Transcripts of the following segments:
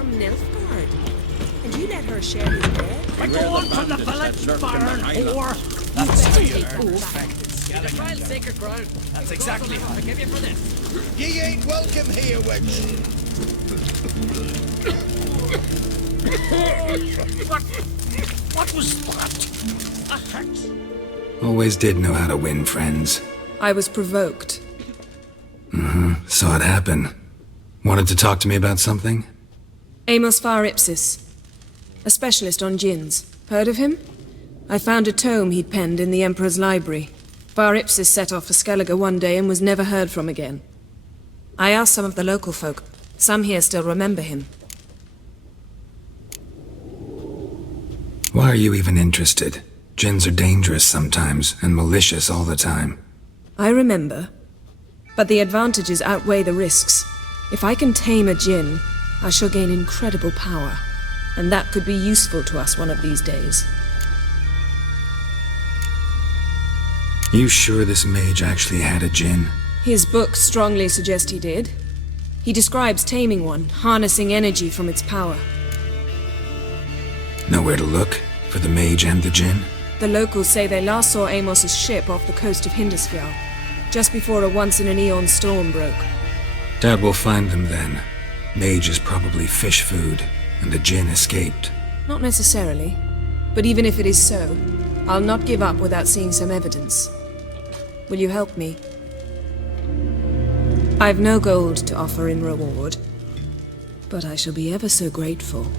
from Nilfgaard. And you let her share his bed? Go on to the village, Baron, whore! That's Get a file sacred ground. That's exactly what I give you for this. Ye ain't welcome here, wench. What was that? A hex? Always did know how to win friends. I was provoked. Saw it happen. Wanted to talk to me about something? Amos Far Ipsis. A specialist on djinns. Heard of him? I found a tome he'd penned in the Emperor's library. Far Ipsis set off for Skellige one day and was never heard from again. I asked some of the local folk. Some here still remember him. Why are you even interested? Djinns are dangerous sometimes, and malicious all the time. I remember. But the advantages outweigh the risks. If I can tame a djinn, I shall gain incredible power. And that could be useful to us one of these days. You sure this mage actually had a djinn? His books strongly suggest he did. He describes taming one, harnessing energy from its power. Nowhere to look for the mage and the djinn? The locals say they last saw Amos's ship off the coast of Hindisfjall, just before a once-in-an-eon storm broke. Doubt we'll find them then. Mage is probably fish food, and the djinn escaped. Not necessarily. But even if it is so, I'll not give up without seeing some evidence. Will you help me? I've no gold to offer in reward, but I shall be ever so grateful.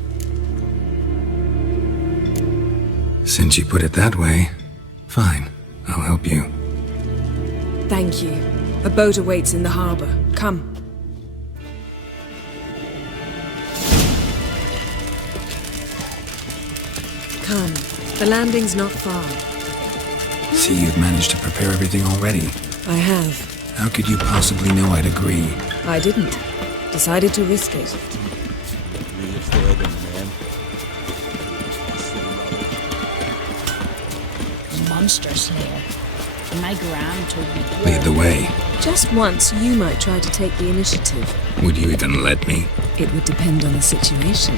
Since you put it that way, fine. I'll help you. Thank you. A boat awaits in the harbor. Come. Come. The landing's not far. See, you've managed to prepare everything already. I have. How could you possibly know I'd agree? I didn't. Decided to risk it. Monster Slayer. My gram told me. Lead the way. Just once, you might try to take the initiative. Would you even let me? It would depend on the situation.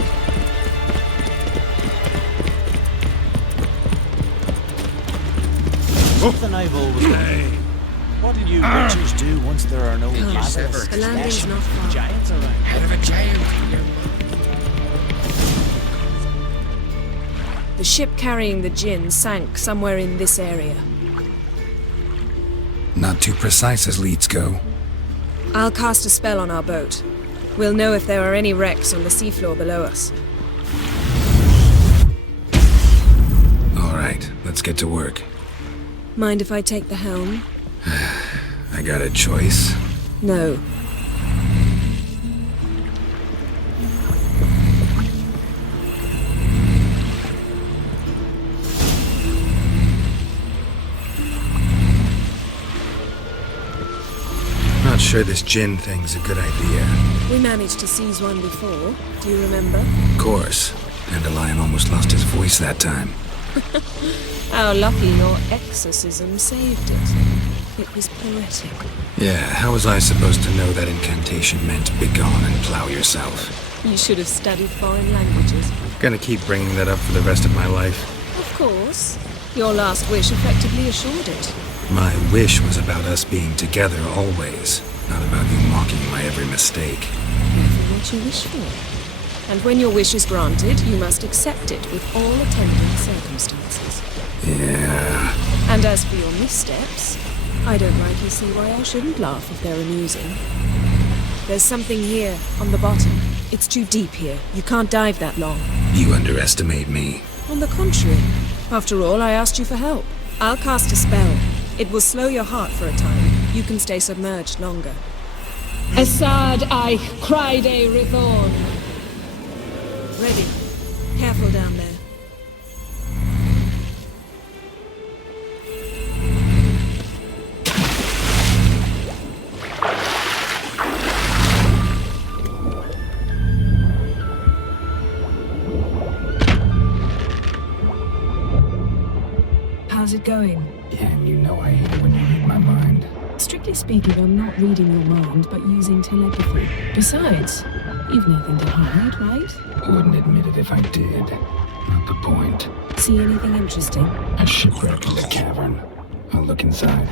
Something I've always wondered. What do you witches do once there are no Come, the landing's not far. giants around? Head of a giant. The ship carrying the djinn sank somewhere in this area. Not too precise as leads go. I'll cast a spell on our boat. We'll know if there are any wrecks on the seafloor below us. All right, let's get to work. Mind if I take the helm? I got a choice. No. Not sure this djinn thing's a good idea. We managed to seize one before. Do you remember? Of course. Dandelion almost lost his voice that time. How lucky your exorcism saved it. It was poetic. Yeah, how was I supposed to know that incantation meant begone and plow yourself? You should have studied foreign languages. Gonna keep bringing that up for the rest of my life. Of course. Your last wish effectively assured it. My wish was about us being together always, not about you mocking my every mistake. Careful what you wish for. And when your wish is granted, you must accept it with all attendant circumstances. Yeah. And as for your missteps, I don't rightly see why I shouldn't laugh if they're amusing. There's something here, on the bottom. It's too deep here. You can't dive that long. You underestimate me. On the contrary. After all, I asked you for help. I'll cast a spell. It will slow your heart for a time. You can stay submerged longer. Assad I cried a Rithorn. Ready. Careful down there. How's it going? Yeah, and you know I hate it when you read my mind. Strictly speaking, I'm not reading your mind, but using telepathy. Besides, You've nothing to hide, right? Wouldn't admit it if I did. Not the point. See anything interesting? A shipwreck in a cavern. I'll look inside.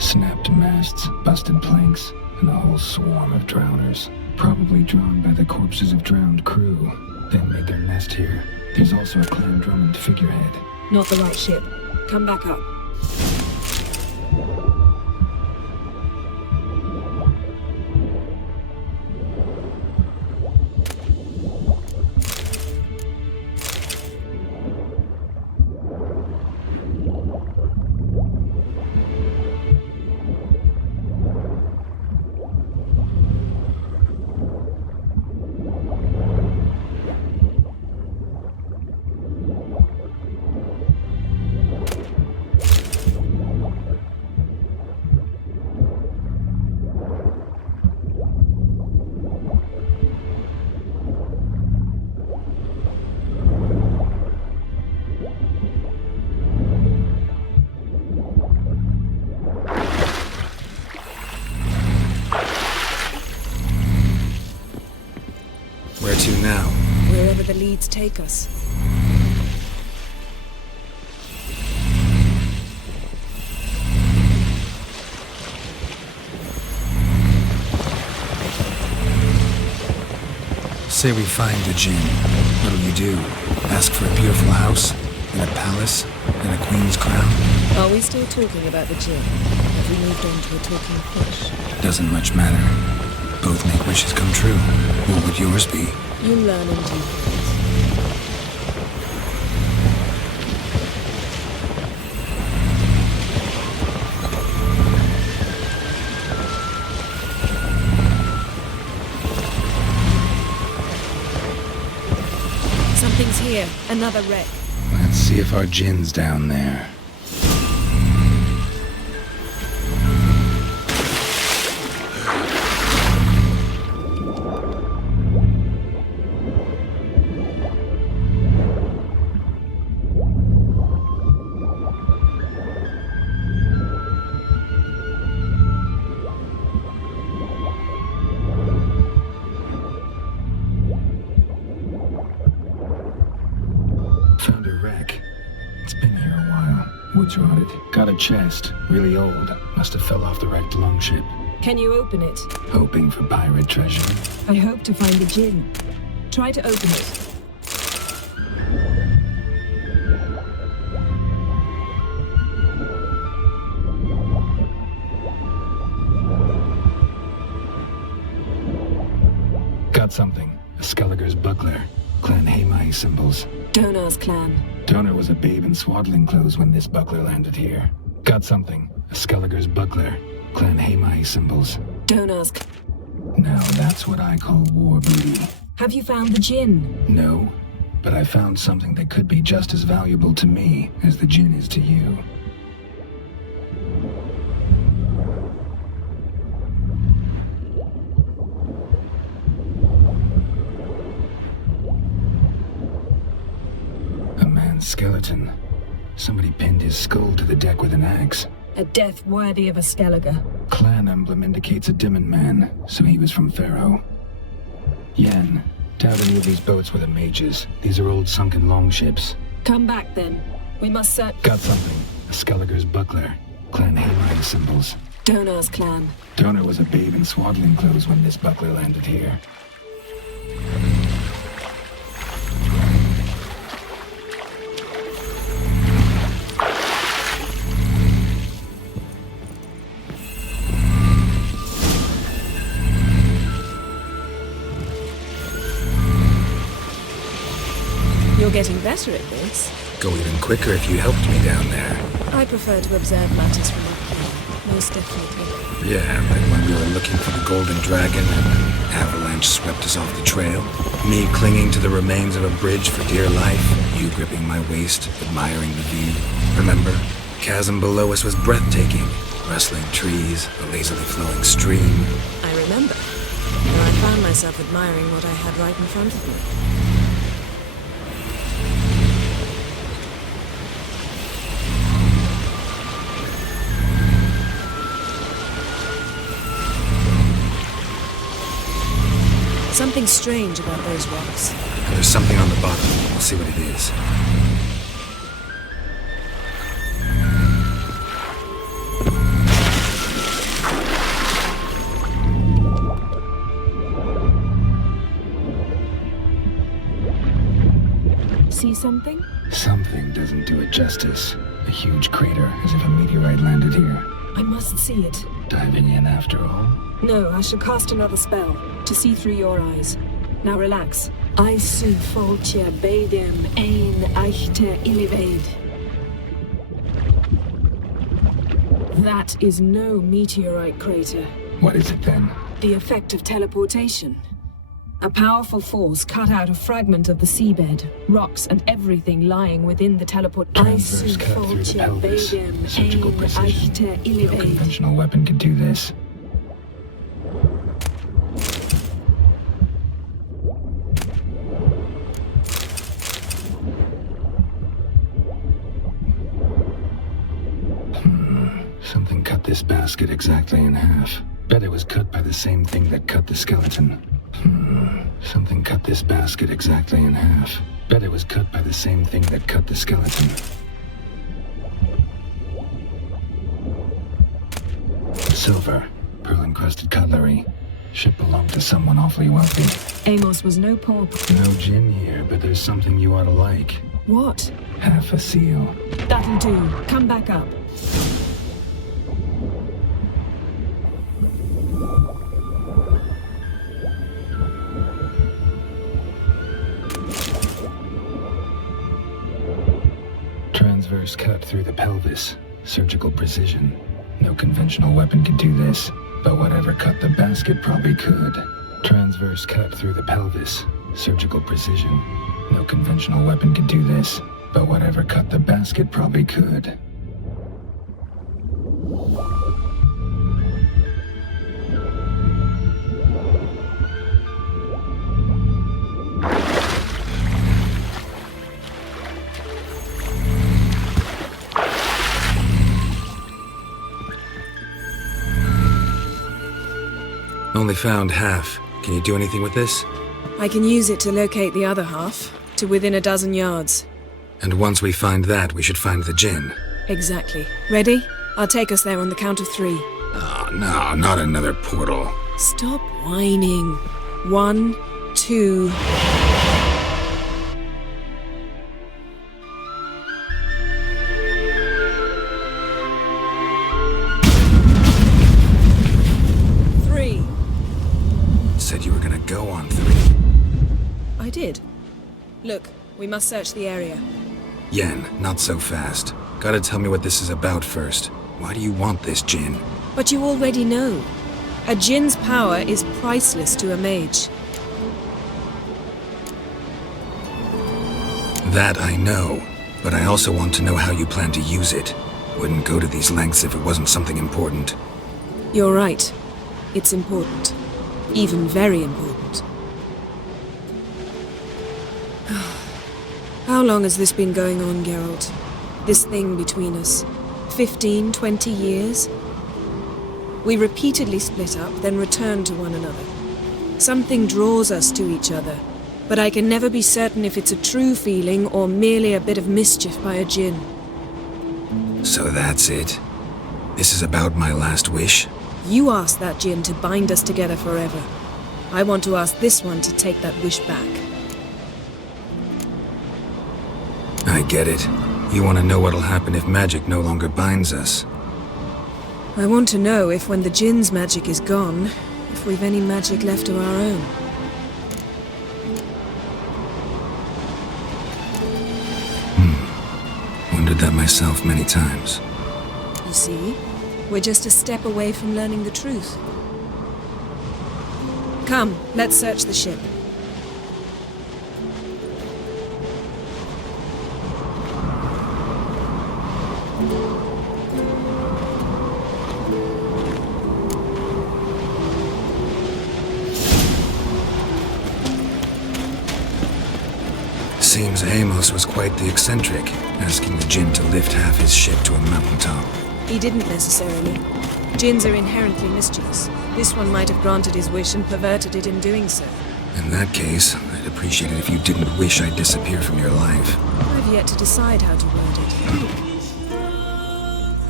Snapped masts, busted planks, and a whole swarm of drowners. Probably drawn by the corpses of drowned crew. They made their nest here. There's also a Clan Drummond figurehead. Not the right ship. Come back up. Where to now? Wherever the leads take us. Say we find the Jinn. What'll you do? Ask for a beautiful house? And a palace? And a queen's crown? Are we still talking about the Jinn? Have we moved on to a talking fish? Doesn't much matter. Both make wishes come true. What would yours be? You learn in due course. Something's here. Another wreck. Let's see if our Jinn's down there. Found a wreck. It's been here a while. Wood's rotted. Got a chest. Really old. Must have fell off the wrecked longship. Can you open it? Hoping for pirate treasure. I hope to find the Jinn. Try to open it. Got something. A Skelliger's buckler. Clan Hamai symbols. Donar's clan. Donar was a babe in swaddling clothes when this buckler landed here. Got something. A Skelliger's buckler. Clan Hamai symbols. Donar's. Now that's what I call war booty. Have you found the Jinn? No, but I found something that could be just as valuable to me as the Jinn is to you. A man's skeleton. Somebody pinned his skull to the deck with an axe. A death worthy of a Skelliger. Clan emblem indicates a Dimmen man, so he was from Pharaoh. Yen, doubt any of these boats were the mages. These are old sunken longships. Come back then. We must search. Got something. A Skelliger's buckler. Clan Hamai symbols. Donar's clan. Donar was a babe in swaddling clothes when this buckler landed here. You're getting better at this. Go even quicker if you helped me down there. I prefer to observe matters from up here. most definitely. Yeah, like when we were looking for the Golden Dragon and an avalanche swept us off the trail. Me clinging to the remains of a bridge for dear life. You gripping my waist, admiring the view. Remember? The chasm below us was breathtaking. Rustling trees, a lazily flowing stream. I remember. Though I found myself admiring what I had right in front of me. Something strange about those rocks. And there's something on the bottom. I'll see what it is. See something? Something doesn't do it justice. A huge crater, as if a meteorite landed here. I must see it. Diving in after all? No, I should cast another spell to see through your eyes. Now relax. Aisu foltia beidem ein eichte illivaid. That is no meteorite crater. What is it then? The effect of teleportation. A powerful force cut out a fragment of the seabed, rocks and everything lying within the teleport. Transverse cut through the pelvis. Surgical precision. No conventional weapon could do this. Something cut this basket exactly in half. Bet it was cut by the same thing that cut the skeleton. Something cut this basket exactly in half. Bet it was cut by the same thing that cut the skeleton. Silver, pearl-encrusted cutlery. Should belong to someone awfully wealthy. Amos was no pauper. No gin here, but there's something you ought to like. What? Half a seal. That'll do. Come back up. Transverse cut through the pelvis. Surgical precision. No conventional weapon could do this, but whatever cut the basket probably could. Transverse cut through the pelvis. Surgical precision. No conventional weapon could do this, but whatever cut the basket probably could. Only found half. Can you do anything with this? I can use it to locate the other half, to within a dozen yards. And once we find that, we should find the gin. Exactly. Ready? I'll take us there on the count of 3. Oh, no, not another portal. Stop whining. 1, 2... Said you were gonna go on 3. I did. Look, we must search the area. Yen, not so fast. Gotta tell me what this is about first. Why do you want this gin? But you already know. A djinn's power is priceless to a mage. That I know, but I also want to know how you plan to use it. Wouldn't go to these lengths if it wasn't something important. You're right. It's important. Even very important. How long has this been going on, Geralt? This thing between us? 15, 20 years? We repeatedly split up, then returned to one another. Something draws us to each other, but I can never be certain if it's a true feeling or merely a bit of mischief by a djinn. So that's it? This is about my last wish? You asked that djinn to bind us together forever. I want to ask this one to take that wish back. I get it. You want to know what'll happen if magic no longer binds us. I want to know if when the djinn's magic is gone, if we've any magic left of our own. Wondered that myself many times. You see? We're just a step away from learning the truth. Come, let's search the ship. Seems Amos was quite the eccentric, asking the Jinn to lift half his ship to a mountaintop. He didn't necessarily. Jinns are inherently mischievous. This one might have granted his wish and perverted it in doing so. In that case, I'd appreciate it if you didn't wish I'd disappear from your life. I've yet to decide how to word it.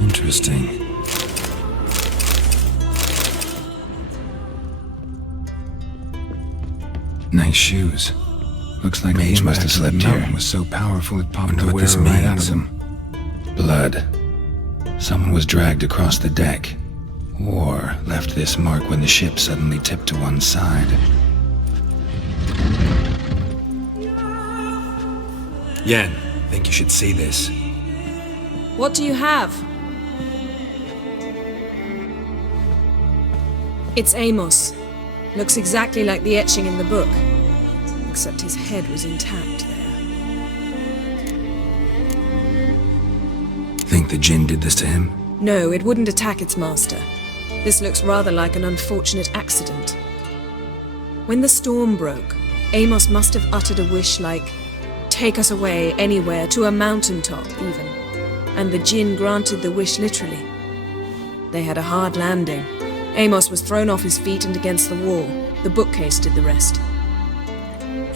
Interesting. Nice shoes. Looks like Mage must have slept here. Was so powerful it popped the wearer right out of him. Blood. Someone was dragged across the deck. Or left this mark when the ship suddenly tipped to one side. Yen, think you should see this. What do you have? It's Amos. Looks exactly like the etching in the book. Except his head was intact there. Think the Jinn did this to him? No, it wouldn't attack its master. This looks rather like an unfortunate accident. When the storm broke, Amos must have uttered a wish like, "Take us away, anywhere, to a mountaintop, even." And the Jinn granted the wish literally. They had a hard landing. Amos was thrown off his feet and against the wall. The bookcase did the rest.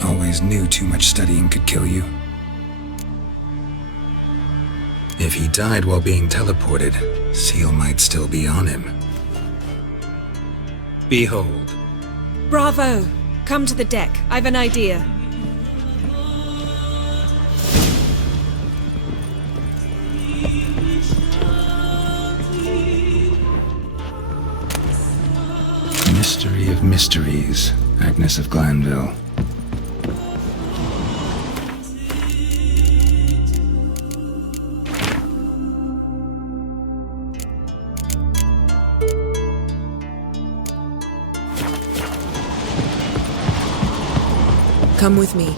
Always knew too much studying could kill you. If he died while being teleported, Seal might still be on him. Behold. Bravo! Come to the deck. I've an idea. Mystery of mysteries, Agnes of Glanville. Come with me.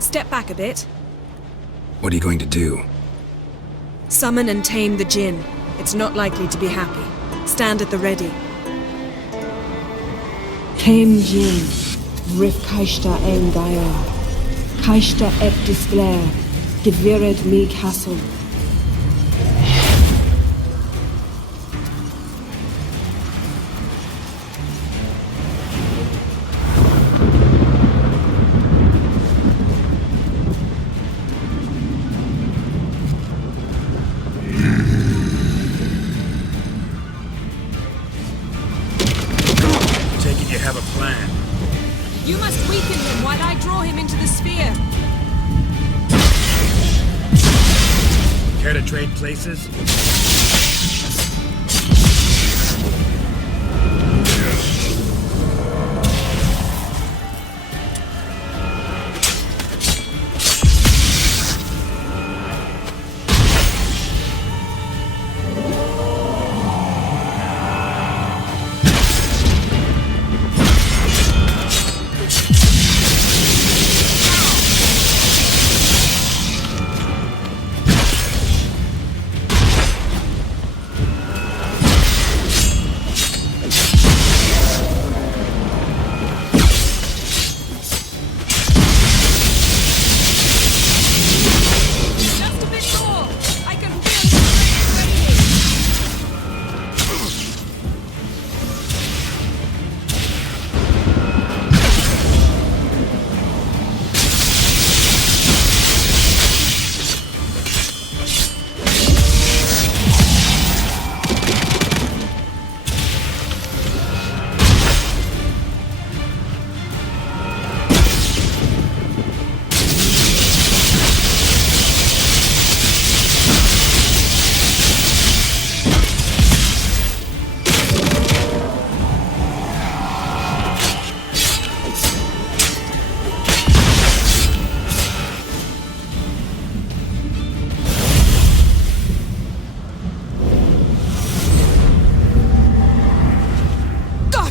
Step back a bit. What are you going to do? Summon and tame the Jinn. It's not likely to be happy. Stand at the ready. Tame Jinn, Rif Kaishta en Gaia, Kaishta et Displair, Geviret me Castle. Take it you have a plan. You must weaken him while I draw him into the sphere. Care to trade places?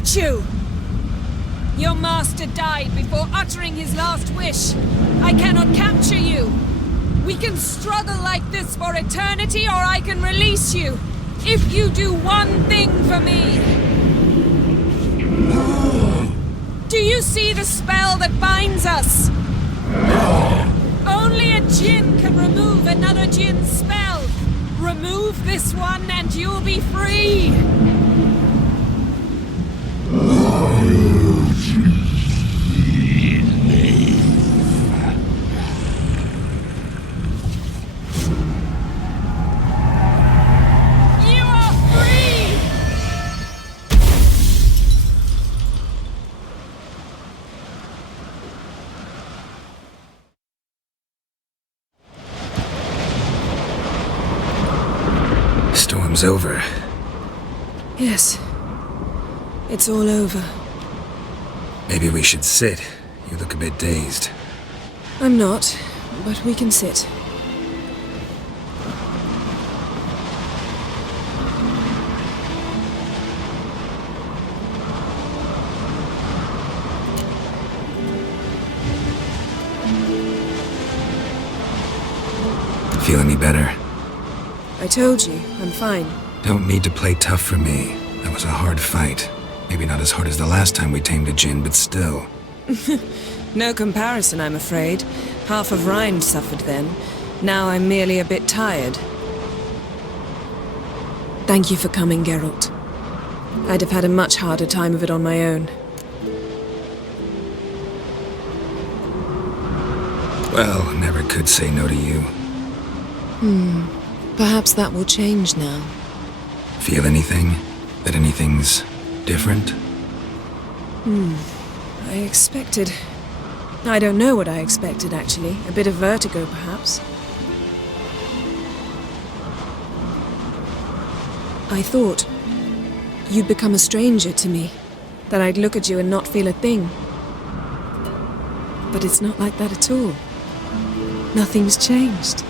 hate you! Your master died before uttering his last wish. I cannot capture you. We can struggle like this for eternity, or I can release you. If you do one thing for me. Do you see the spell that binds us? Only a djinn can remove another djinn's spell. Remove this one and you'll be free. You are free! Storm's over. Yes. It's all over. Maybe we should sit. You look a bit dazed. I'm not, but we can sit. Feel any better? I told you, I'm fine. Don't need to play tough for me. That was a hard fight. Maybe not as hard as the last time we tamed a djinn, but still. No comparison, I'm afraid. Half of Rhind suffered then. Now I'm merely a bit tired. Thank you for coming, Geralt. I'd have had a much harder time of it on my own. Well, never could say no to you. Perhaps that will change now. Feel anything? That anything's different? I expected... I don't know what I expected, actually. A bit of vertigo, perhaps. I thought you'd become a stranger to me. That I'd look at you and not feel a thing. But it's not like that at all. Nothing's changed.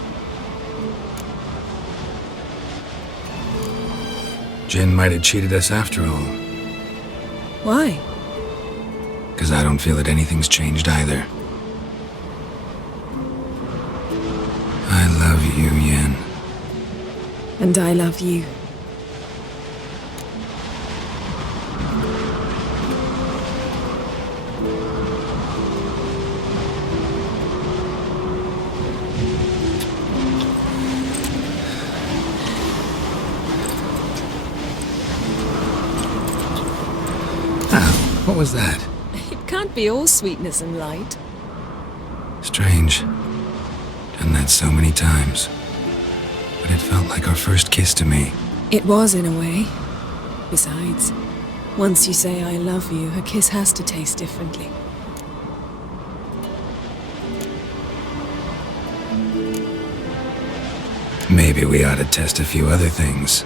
Jinn might have cheated us after all. Why? Because I don't feel that anything's changed either. I love you, Yen. And I love you. What was that? It can't be all sweetness and light. Strange. Done that so many times. But it felt like our first kiss to me. It was, in a way. Besides, once you say I love you, a kiss has to taste differently. Maybe we ought to test a few other things.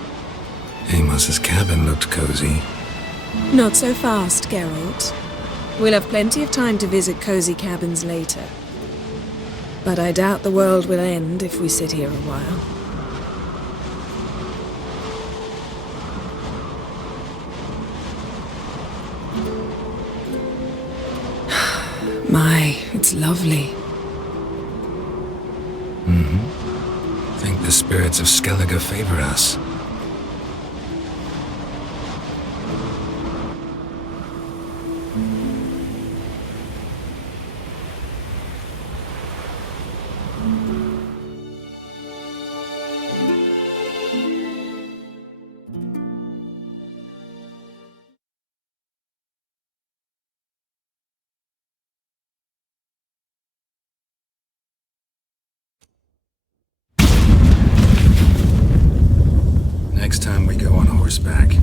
Amos's cabin looked cozy. Not so fast, Geralt. We'll have plenty of time to visit cozy cabins later. But I doubt the world will end if we sit here a while. My, it's lovely. Think the spirits of Skellige favor us. Next time we go on horseback.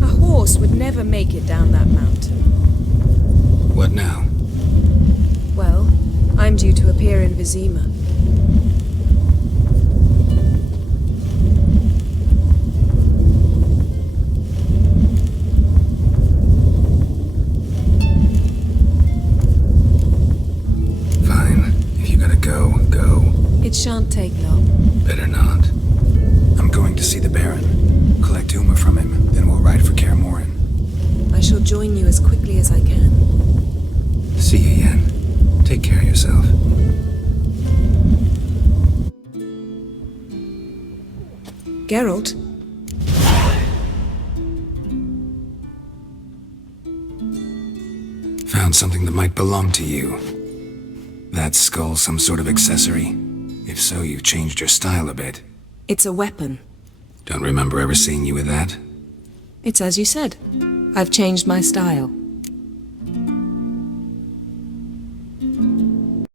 A horse would never make it down that mountain. What now? Well, I'm due to appear in Vizima. Fine. If you gotta go, go. It shan't take long. Better not. I'm going to see the Baron. Collect Uma from him, then we'll ride for Kaer Morhen. I shall join join you as quickly as I can. See you, Yen. Take care of yourself. Geralt? Found something that might belong to you. That skull some sort of accessory? If so, you've changed your style a bit. It's a weapon. Don't remember ever seeing you with that? It's as you said. I've changed my style.